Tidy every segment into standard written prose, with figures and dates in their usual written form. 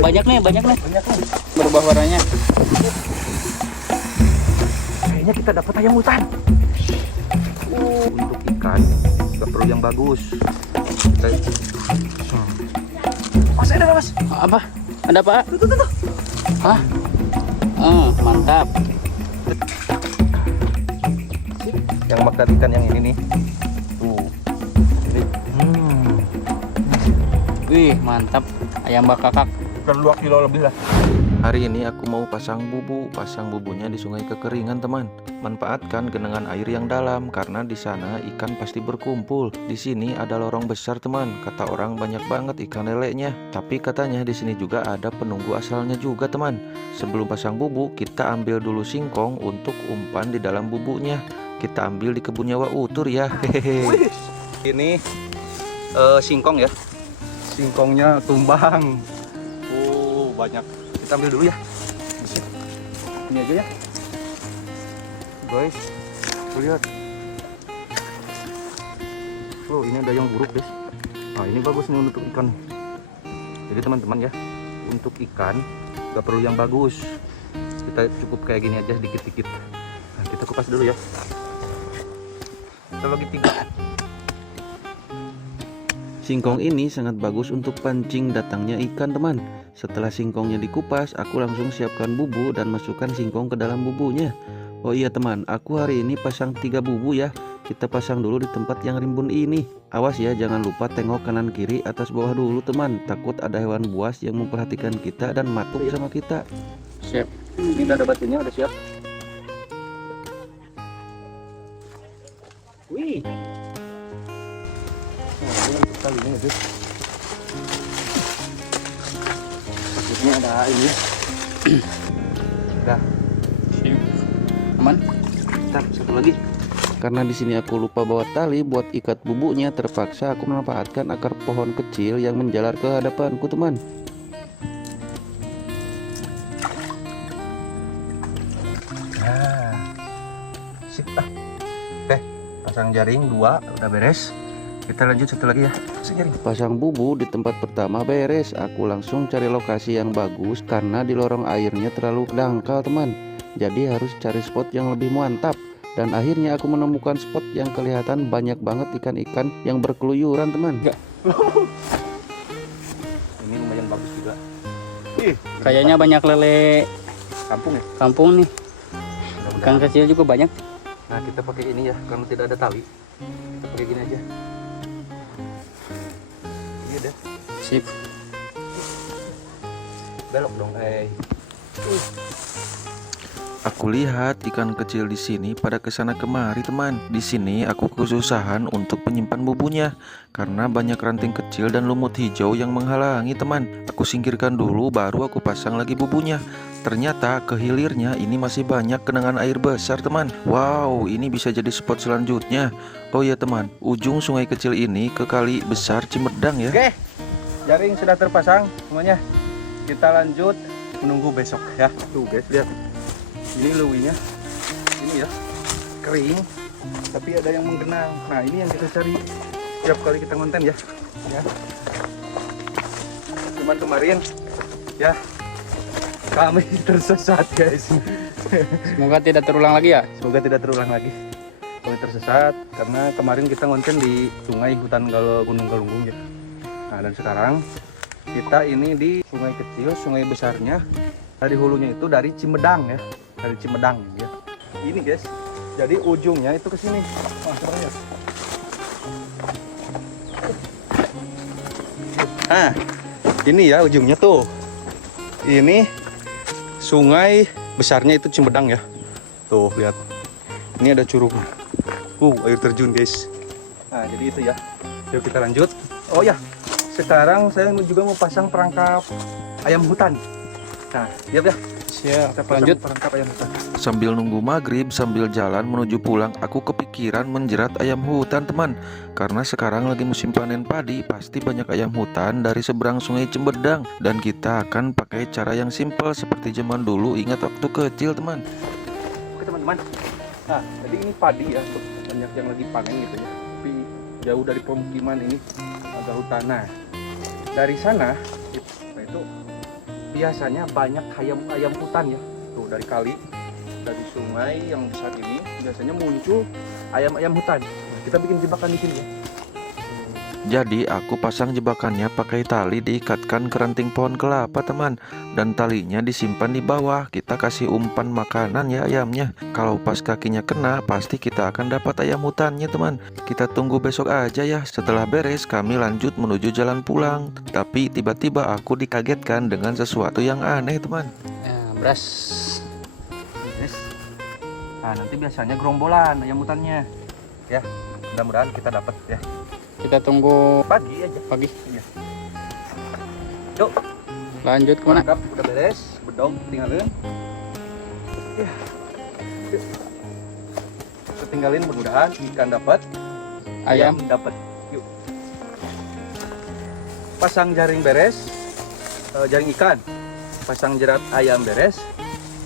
banyak nih. Banyak nih. Berubah warnanya. Kayaknya kita dapat ayam hutan. Untuk ikan nggak perlu yang bagus. Mas, ada mas. Apa? Ada apa? Tuh. Hah? Mantap. Yang makan ikan yang ini nih. Tuh. Ini. Wih, mantap. Ayam bakakak. Bukan 2 kilo lebih lah. Hari ini aku mau pasang bubunya di sungai kekeringan teman. Manfaatkan genangan air yang dalam karena di sana ikan pasti berkumpul. Di sini ada lorong besar teman. Kata orang banyak banget ikan lelenya. Tapi katanya di sini juga ada penunggu asalnya juga teman. Sebelum pasang bubu, kita ambil dulu singkong untuk umpan di dalam bubunya. Kita ambil di kebun nyawa utur ya. Hehehe. Ini singkong ya. Singkongnya tumbang. Oh, banyak. Kita ambil dulu ya. Ini aja ya. Guys, tuh lihat. Oh, ini ada yang buruk, guys. Nah, ini bagus nih untuk ikan. Jadi teman-teman ya, untuk ikan gak perlu yang bagus. Kita cukup kayak gini aja, dikit-dikit. Nah, kita kupas dulu ya. Kita bagi 3. Singkong ini sangat bagus untuk pancing datangnya ikan teman. Setelah singkongnya dikupas, aku langsung siapkan bubu dan masukkan singkong ke dalam bubunya. Oh iya teman, aku hari ini pasang 3 bubu ya. Kita pasang dulu di tempat yang rimbun ini. Awas ya, jangan lupa tengok kanan kiri atas bawah dulu teman. Takut ada hewan buas yang memperhatikan kita dan matuk sama kita. Siap. Kita ada batunya, udah siap. Wih. Ini guys. Takutnya ada ini. Udah. Aman. Satu lagi. Karena di sini aku lupa bawa tali buat ikat bubunya, terpaksa aku memanfaatkan akar pohon kecil yang menjalar ke hadapanku teman. Nah, sip ah. Oke, pasang jaring 2 udah beres. Kita lanjut satu lagi ya. Pasang bubu di tempat pertama beres. Aku langsung cari lokasi yang bagus karena di lorong airnya terlalu dangkal teman. Jadi harus cari spot yang lebih mantap. Dan akhirnya aku menemukan spot yang kelihatan banyak banget ikan-ikan yang berkeluyuran teman. Ini lumayan bagus juga. Kayaknya banyak lele Kampung ya. kampung nih. Ikan kecil juga banyak. Nah, kita pakai ini ya karena tidak ada tali. Kita pakai gini aja. Iya deh. Sip. Belok dong, Aku lihat ikan kecil di sini pada kesana kemari teman. Di sini aku kesusahan untuk menyimpan bubunya karena banyak ranting kecil dan lumut hijau yang menghalangi teman. Aku singkirkan dulu baru aku pasang lagi bubunya. Ternyata ke hilirnya ini masih banyak genangan air besar teman. Wow, ini bisa jadi spot selanjutnya. Oh ya teman, ujung sungai kecil ini ke kali besar Cimedang ya. Oke, jaring sudah terpasang semuanya. Kita lanjut menunggu besok ya. Tuh guys, lihat. Ini lewinya, ini ya kering, tapi ada yang menggenang. Nah ini yang kita cari setiap kali kita konten ya. Cuman kemarin ya kami tersesat guys. Semoga tidak terulang lagi ya. Semoga tidak terulang lagi. Kami tersesat karena kemarin kita konten di sungai hutan Gunung Galunggung ya. Nah dan sekarang kita ini di sungai kecil, sungai besarnya. Dari hulunya itu dari Cimedang ya. Dari Cimedang ya. Ini guys. Jadi ujungnya itu ke sini. Wah, ya. Nah, ini ya ujungnya tuh. Ini sungai besarnya itu Cimedang ya. Tuh, lihat. Ini ada curug. Air terjun, guys. Nah, jadi itu ya. Yuk kita lanjut. Oh ya. Sekarang saya juga mau pasang perangkap ayam hutan. Nah, siap ya. Siap, lanjut. Sambil nunggu maghrib, sambil jalan menuju pulang, aku kepikiran menjerat ayam hutan teman. Karena sekarang lagi musim panen padi, pasti banyak ayam hutan dari seberang sungai Cimedang. Dan kita akan pakai cara yang simpel seperti zaman dulu, ingat waktu kecil teman. Oke teman-teman, nah jadi ini padi ya, banyak yang lagi panen gitu ya. Tapi jauh dari pemukiman ini agak hutan. Nah dari sana itu biasanya banyak ayam hutan ya. Tuh dari kali, dari sungai yang besar ini biasanya muncul ayam hutan. Nah, kita bikin jebakan di sini ya. Jadi aku pasang jebakannya pakai tali diikatkan ke ranting pohon kelapa teman. Dan talinya disimpan di bawah. Kita kasih umpan makanan ya ayamnya. Kalau pas kakinya kena pasti kita akan dapat ayam hutannya teman. Kita tunggu besok aja ya. Setelah beres kami lanjut menuju jalan pulang. Tapi tiba-tiba aku dikagetkan dengan sesuatu yang aneh teman. Beras. Yes. Nah nanti biasanya gerombolan ayam hutannya. Ya mudah-mudahan kita dapat ya. Kita tunggu Pagi aja. pagi. Iya. Yuk. Lanjut kemana? Mantap, udah beres, bedog tinggalin. Ya. Yuk. Kita tinggalin mudah-mudahan ikan dapat, Ayam. dapat. Yuk. Pasang jaring beres, jaring ikan. Pasang jerat ayam beres.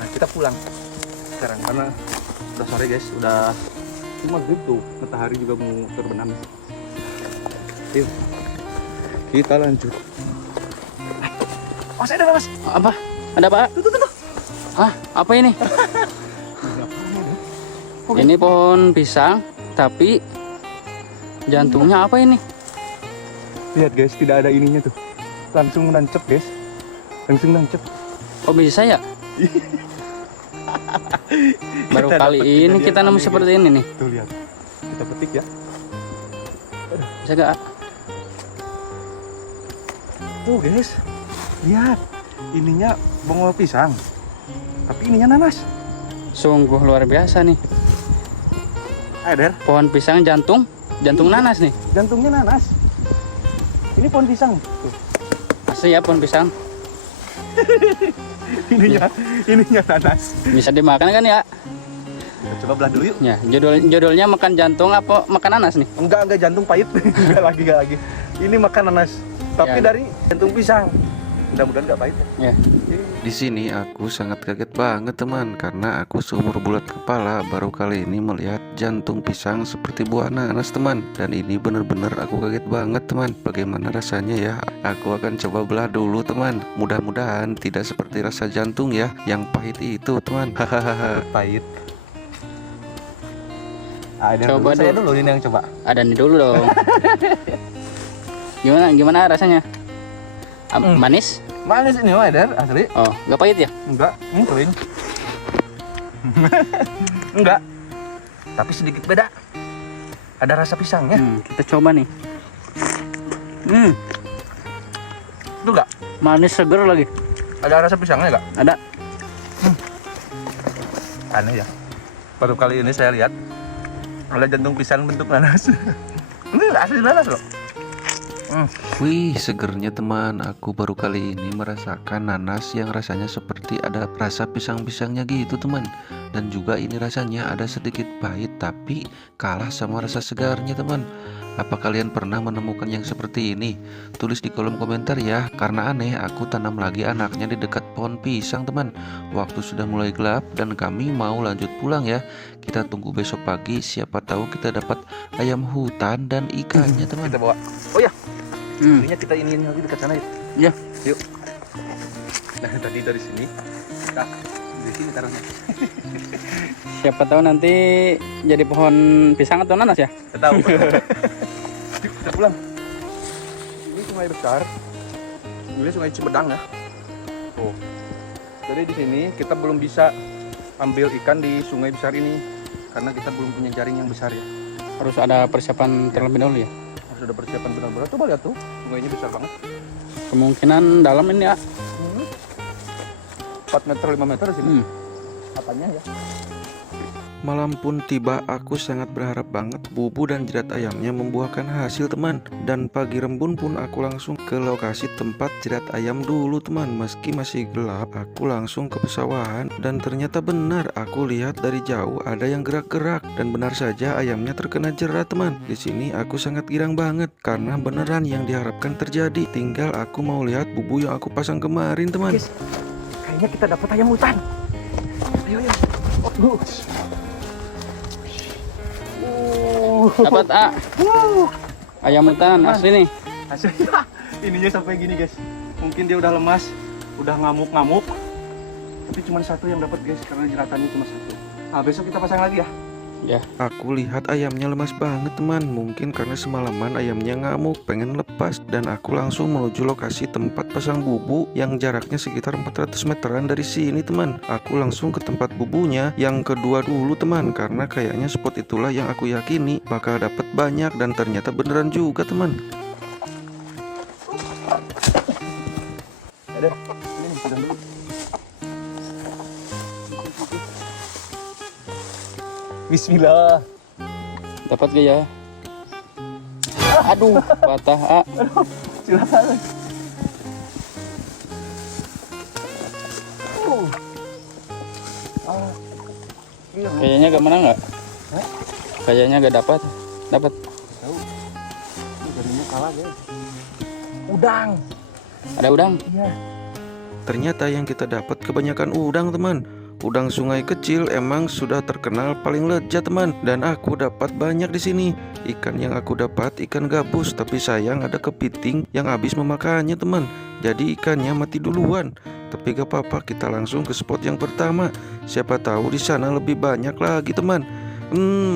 Nah, kita pulang sekarang karena udah sore guys, udah maghrib tuh, matahari juga mau terbenam. Yuk. Kita lanjut. Mas ada mas. Apa? Ada apa? Tuh. Hah? Apa ini? Ini pohon pisang, tapi jantungnya apa ini? Lihat guys, tidak ada ininya tuh. Langsung nancep guys. Langsung nancep. Kok bisa ya? Baru Kita kali dapat ini kejadian kita nemu aneh, seperti ini nih. Tuh lihat. Kita petik ya. Bisa gak? Tuh guys. Lihat. Ininya bongol pisang. Tapi ininya nanas. Sungguh luar biasa nih. Ada. Pohon pisang jantung nanas nih. Jantungnya nanas. Ini pohon pisang. Tuh. Asli ya pohon pisang. ininya nanas. Bisa dimakan kan ya? Kita coba belah dulu yuk. Ya, judulnya makan jantung apa makan nanas nih? Enggak jantung pahit. enggak lagi. Ini makan nanas. Tapi Ya. dari jantung pisang. Mudah-mudahan enggak pahit. Ya. Di sini aku sangat kaget banget teman, karena aku seumur bulat kepala baru kali ini melihat jantung pisang seperti buah nanas teman. Dan ini bener-bener aku kaget banget teman. Bagaimana rasanya ya? Aku akan coba belah dulu teman. Mudah-mudahan tidak seperti rasa jantung ya, yang pahit itu teman. Hahaha. Pahit. Ada Coba saya dulu. dulu ini yang coba. Ada nih dulu dong. Gimana rasanya? Manis? Manis ini Eder, asli. Oh, nggak pahit ya? Enggak, kering. Enggak. Tapi sedikit beda. Ada rasa pisangnya. Kita coba nih. Itu enggak? Manis seger lagi. Ada rasa pisangnya enggak? Ada. Aneh ya. Baru kali ini saya lihat ada jantung pisang bentuk nanas. Ini asli nanas loh. Wih, segernya teman. Aku baru kali ini merasakan nanas yang rasanya seperti ada rasa pisang-pisangnya gitu teman. Dan juga ini rasanya ada sedikit pahit tapi kalah sama rasa segarnya teman. Apa kalian pernah menemukan yang seperti ini? Tulis di kolom komentar ya. Karena aneh, aku tanam lagi anaknya di dekat pohon pisang teman. Waktu sudah mulai gelap dan kami mau lanjut pulang ya. Kita tunggu besok pagi, siapa tahu kita dapat ayam hutan dan ikannya teman. Kita bawa. Oh ya, ininya kita iniin lagi dekat sana yuk. Ya. Yuk. Nah tadi dari sini, kita di sini taruhnya. Siapa tahu nanti jadi pohon pisang atau nanas ya? Kita tahu. Yuk, kita pulang. Ini sungai besar. Ini sungai Cimedang ya. Oh. Jadi di sini kita belum bisa ambil ikan di sungai besar ini karena kita belum punya jaring yang besar ya. Harus ada persiapan terlebih dahulu ya. Harus ada persiapan benar-benar. Coba lihat tuh, sungainya besar banget. Kemungkinan dalam ini ya. 4 meter 5 meter di sini. Apanya ya? Malam pun tiba, aku sangat berharap banget bubu dan jerat ayamnya membuahkan hasil teman. Dan pagi rembun pun aku langsung ke lokasi tempat jerat ayam dulu teman. Meski masih gelap, aku langsung ke pesawahan. Dan ternyata benar, aku lihat dari jauh ada yang gerak-gerak. Dan benar saja ayamnya terkena jerat teman. Di sini aku sangat girang banget karena beneran yang diharapkan terjadi. Tinggal aku mau lihat bubu yang aku pasang kemarin teman. Guys, kayaknya kita dapat ayam hutan. Ayo. Oh, Dapat ayam hutan asli nih. Hasilnya ininya sampai gini guys. Mungkin dia udah lemas udah ngamuk-ngamuk. Tapi cuma satu yang dapat guys, karena jeratannya cuma satu. Nah besok kita pasang lagi ya. Ya. Aku lihat ayamnya lemas banget teman. Mungkin karena semalaman ayamnya ngamuk pengen lepas. Dan aku langsung menuju lokasi tempat pasang bubu yang jaraknya sekitar 400 meteran dari sini teman. Aku langsung ke tempat bubunya yang kedua dulu teman, karena kayaknya spot itulah yang aku yakini bakal dapat banyak. Dan ternyata beneran juga teman. Ada, ini nih, pegang dulu. Bismillah. Dapat gak ya? Aduh, patah. Ah. Silakan. Iya, Kayaknya gak menang nggak? Hah? Kayaknya gak dapat. Dapat. tahu. Ini jadinya kalah guys. Udang. Ada udang. Iya. Ternyata yang kita dapat kebanyakan udang teman. Udang sungai kecil emang sudah terkenal paling lezat teman. Dan aku dapat banyak di sini. Ikan yang aku dapat ikan gabus, tapi sayang ada kepiting yang habis memakannya teman. Jadi ikannya mati duluan. Tapi gak apa-apa, kita langsung ke spot yang pertama. Siapa tahu di sana lebih banyak lagi teman.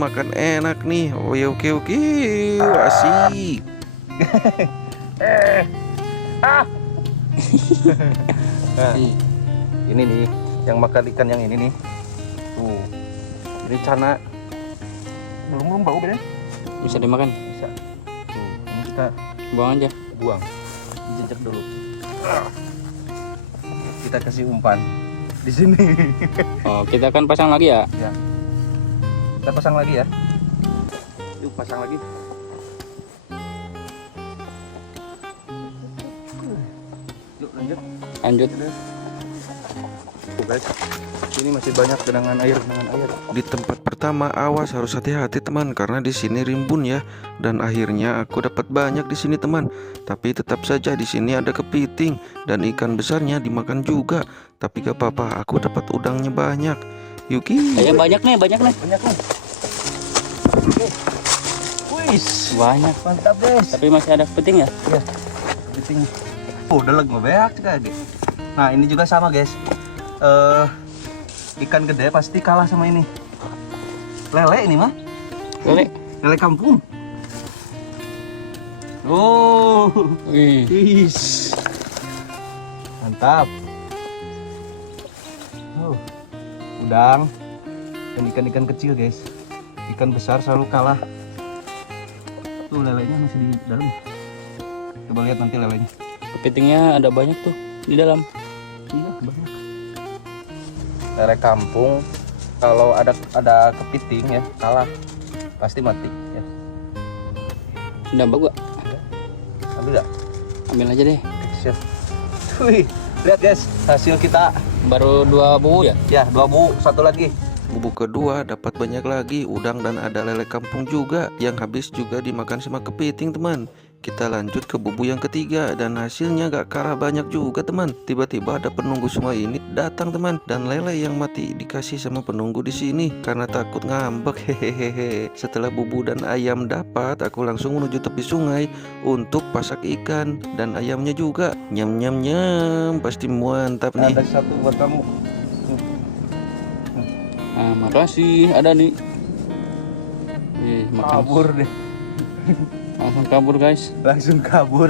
Makan enak nih. Oh ya, oke. Asik. Nah, ini nih yang makan ikan yang ini nih. Tuh. Ini cana. Belum bau bener? Bisa dimakan. Bisa. Tuh, ini kita Buang aja. buang. Dijejak dulu. Kita kasih umpan di sini. Oh, kita akan pasang lagi ya. Ya. Kita pasang lagi ya. Yuk pasang lagi. Yuk lanjut. Lanjut. Tuh guys, ini masih banyak genangan air. Di tempat pertama awas harus hati-hati teman, karena di sini rimbun ya. Dan akhirnya aku dapat banyak di sini teman. Tapi tetap saja di sini ada kepiting dan ikan besarnya dimakan juga. Tapi gak apa-apa, aku dapat udangnya banyak. Yuki. Kayaknya banyak nih. Banyak nih. Oke. Wis, Banyak. mantap guys. Tapi masih ada kepiting ya? Iya, kepiting. Oh, udah leg banyak sekali. Nah, ini juga sama guys. Ikan gede pasti kalah sama ini. Lele ini mah. Lele kampung. Oh, Wih. mantap. Udang dan ikan-ikan kecil guys. Ikan besar selalu kalah. Tuh lelenya masih di dalam. Coba lihat nanti lelenya. Kepitingnya ada banyak tuh di dalam. Iya banyak. Lele kampung kalau ada kepiting ya kalah, pasti mati ya. Sudah bagus. Ambil gak? Ambil aja deh. Siap. Wih, lihat guys hasil kita. Baru 2 bubu ya? Ya 2 bu, satu lagi. Bubuk kedua dapat banyak lagi udang dan ada lele kampung juga yang habis juga dimakan sama kepiting teman. Kita lanjut ke bubu yang ketiga dan hasilnya gak kalah banyak juga teman. Tiba-tiba ada penunggu sungai ini datang teman, dan lele yang mati dikasih sama penunggu di sini karena takut ngambek. Hehehe. Setelah bubu dan ayam dapat, aku langsung menuju tepi sungai untuk pasak ikan dan ayamnya juga. Nyam nyam nyam, pasti mantap nih. Ada satu buat kamu. Nah, makasih. Ada nih. Makan. Kabur deh. Langsung kabur guys. Langsung kabur.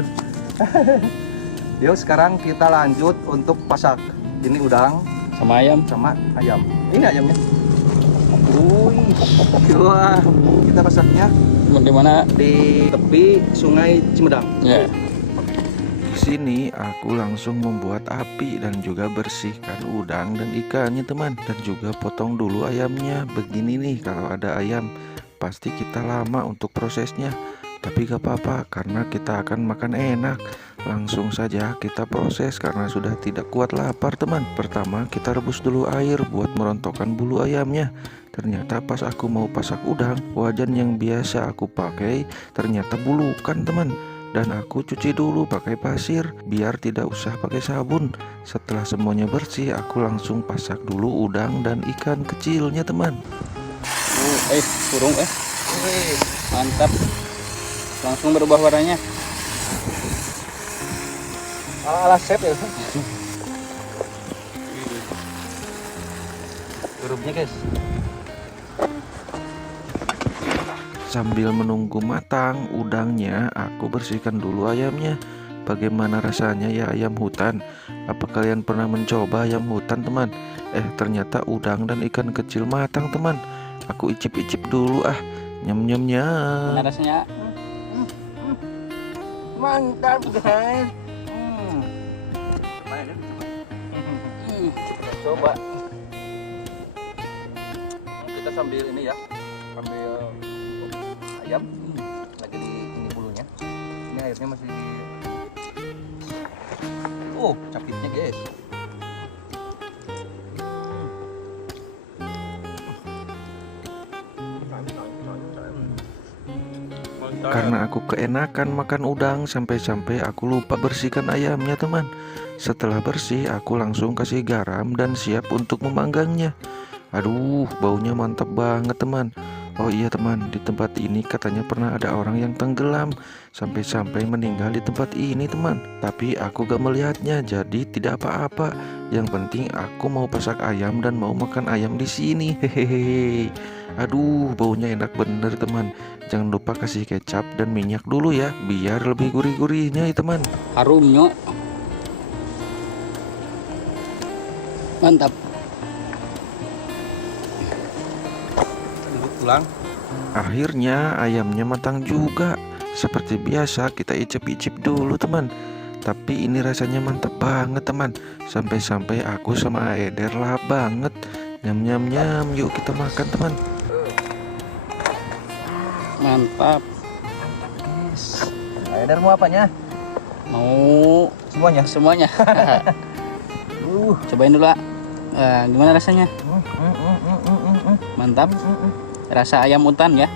Yuk sekarang kita lanjut untuk pasak. Ini udang Sama ayam. sama ayam. Ini ayamnya. Wah, kita pasaknya Di mana? di tepi sungai Cimedang. Ya. Sini aku langsung membuat api dan juga bersihkan udang dan ikannya teman, dan juga potong dulu ayamnya. Begini nih, kalau ada ayam pasti kita lama untuk prosesnya, tapi gak apa-apa karena kita akan makan enak. Langsung saja kita proses karena sudah tidak kuat lapar teman. Pertama kita rebus dulu air buat merontokkan bulu ayamnya. Ternyata pas aku mau pasak udang, wajan yang biasa aku pakai ternyata bulukan teman. Dan aku cuci dulu pakai pasir biar tidak usah pakai sabun. Setelah semuanya bersih, aku langsung pasak dulu udang dan ikan kecilnya teman. Burung mantap. Langsung berubah warnanya. Ala chef ya. capitnya guys. Sambil menunggu matang udangnya, aku bersihkan dulu ayamnya. Bagaimana rasanya ya ayam hutan? Apa kalian pernah mencoba ayam hutan teman? Ternyata udang dan ikan kecil matang teman. Aku icip-icip dulu ah. Nyam nyam nyam. Mana rasanya? Mantap guys. Coba. Kita sambil ini ya, sambil ayam lagi di ini bulunya. Ini airnya masih. Oh, capitnya guys. Karena aku keenakan makan udang, sampai-sampai aku lupa bersihkan ayamnya teman. Setelah bersih, aku langsung kasih garam dan siap untuk memanggangnya. Aduh, baunya mantap banget teman. Oh iya teman, di tempat ini katanya pernah ada orang yang tenggelam sampai-sampai meninggal di tempat ini teman. Tapi aku gak melihatnya, jadi tidak apa-apa. Yang penting aku mau pasak ayam dan mau makan ayam di sini. Hehehe. Aduh, baunya enak bener teman. Jangan lupa kasih kecap dan minyak dulu ya, biar lebih gurih-gurihnya ya teman. Harumnya mantap. Duduk pulang. Akhirnya ayamnya matang juga. Seperti biasa kita icip-icip dulu teman. Tapi ini rasanya mantap banget teman. Sampai-sampai aku sama Aeder lahap banget. Nyam nyam nyam, yuk kita makan teman. Mantap. Aeder mau apanya? Mau Semuanya. semuanya. Cobain dulu, Ak. Gimana rasanya? Mantap. Rasa ayam hutan ya?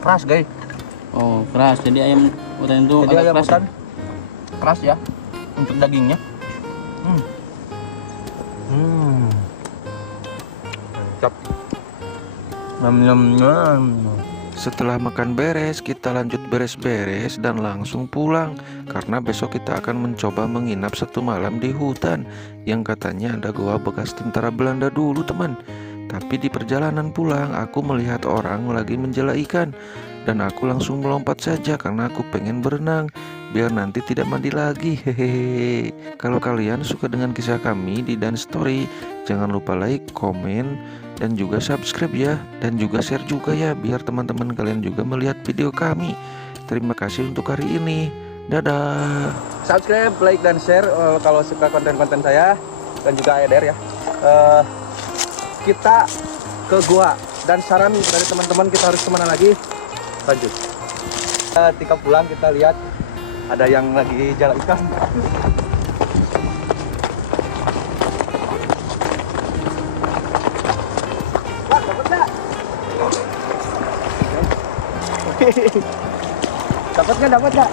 Keras guys. Oh, keras. Jadi ayam hutan itu Jadi agak ayam keras. hutan keras ya untuk dagingnya. Mantap. Nyam nyam nyam. Setelah makan beres, kita lanjut beres-beres dan langsung pulang. Karena besok kita akan mencoba menginap 1 malam di hutan yang katanya ada goa bekas tentara Belanda dulu teman. Tapi di perjalanan pulang aku melihat orang lagi menjala ikan. Dan aku langsung melompat saja karena aku pengen berenang biar nanti tidak mandi lagi. Hehehe. Kalau kalian suka dengan kisah kami di Dan Story, jangan lupa like, komen, dan juga subscribe ya. Dan juga share juga ya, biar teman-teman kalian juga melihat video kami. Terima kasih untuk hari ini. Dadah. Subscribe, like, dan share kalau suka konten-konten saya dan juga Aeder ya. Kita ke gua dan saran dari teman-teman kita harus kemana lagi? Lanjut. Ketika pulang kita lihat ada yang lagi jala ikan. Wah, dapat nggak? Dapat nggak? Dapat nggak?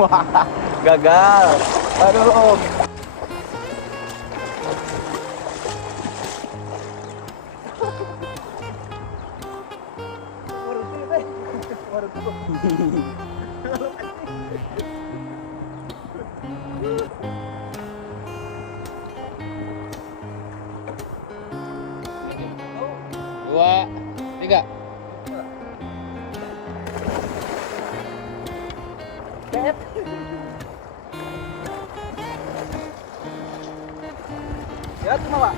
Wah, gagal. Aduh. Dua, tiga. Ya, cuma Pak.